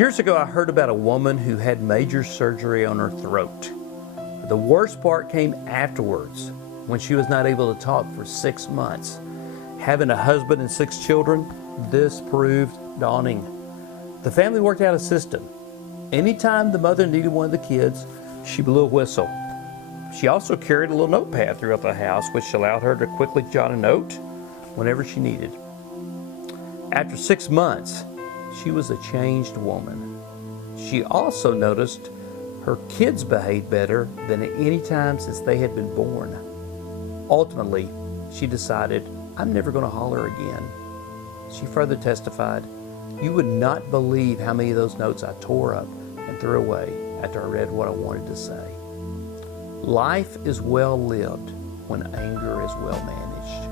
Years ago, I heard about a woman who had major surgery on her throat. The worst part came afterwards, when she was not able to talk for 6 months. Having a husband and 6 children, this proved daunting. The family worked out a system. Anytime the mother needed one of the kids, she blew a whistle. She also carried a little notepad throughout the house, which allowed her to quickly jot a note whenever she needed. After 6 months, she was a changed woman. She also noticed her kids behaved better than at any time since they had been born. Ultimately, she decided, I'm never going to holler again. She further testified, you would not believe how many of those notes I tore up and threw away after I read what I wanted to say. Life is well lived when anger is well managed.